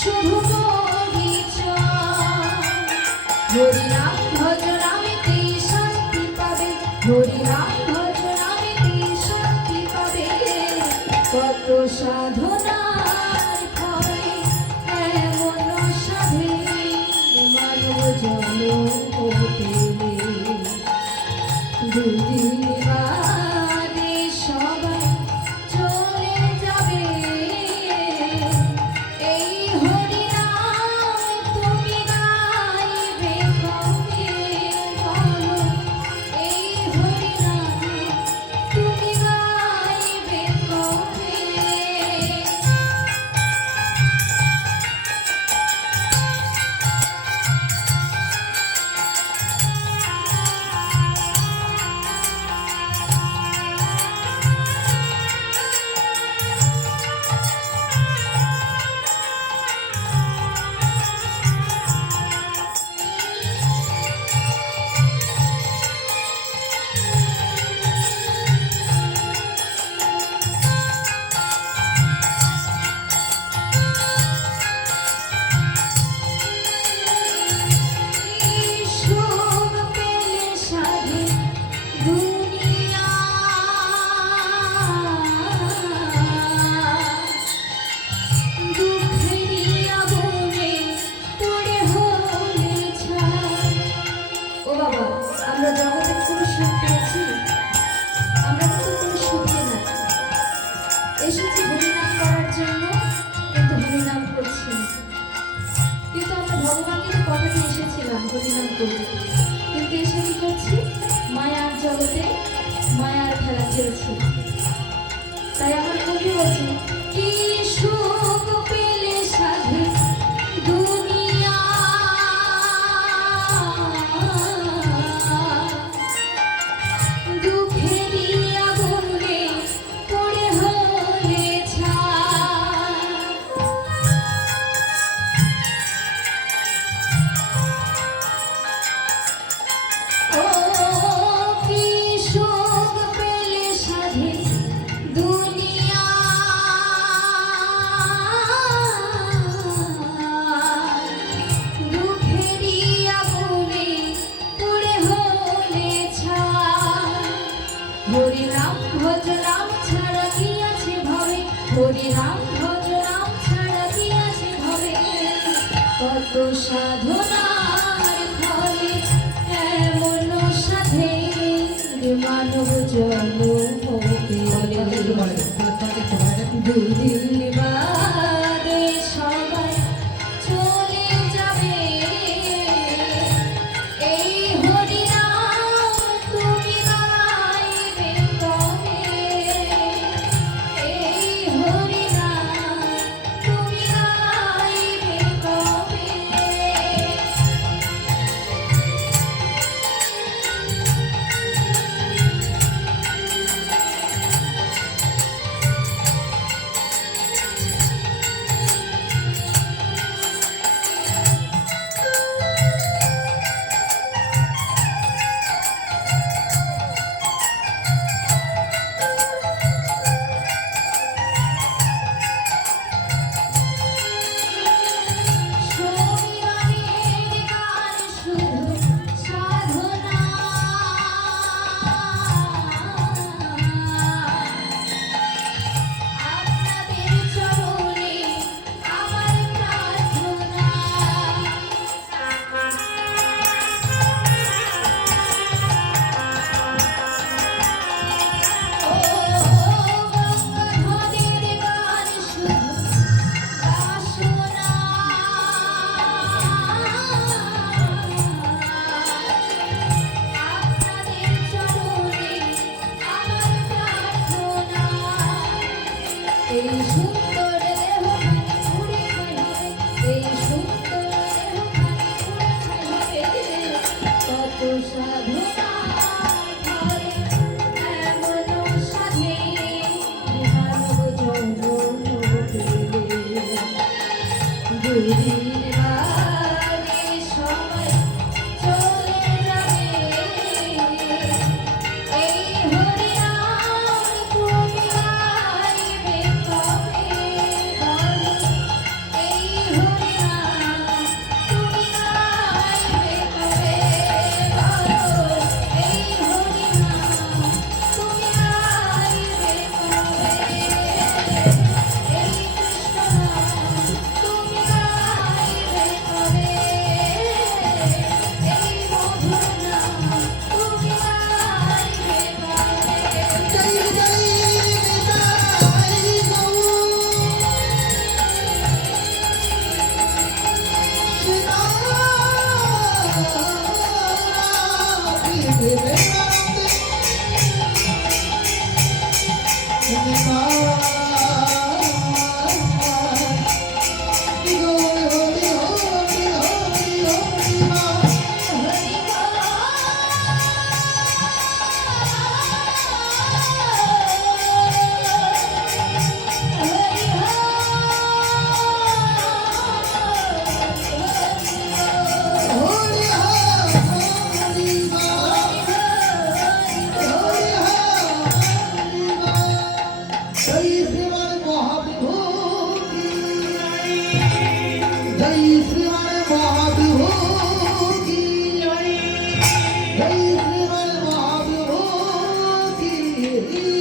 শুধু হরি জীবন কিন্তু করছি? মায়ার জগতে মায়ার খেলা খেলছি। হরিনাম, ভজনাম ছাড়া কি আছে ভাবে? হরিনাম, ভজনাম ছাড়া কি আছে ভাবে? কত সাধনার ফলে এমন সাধে মানব জন্ম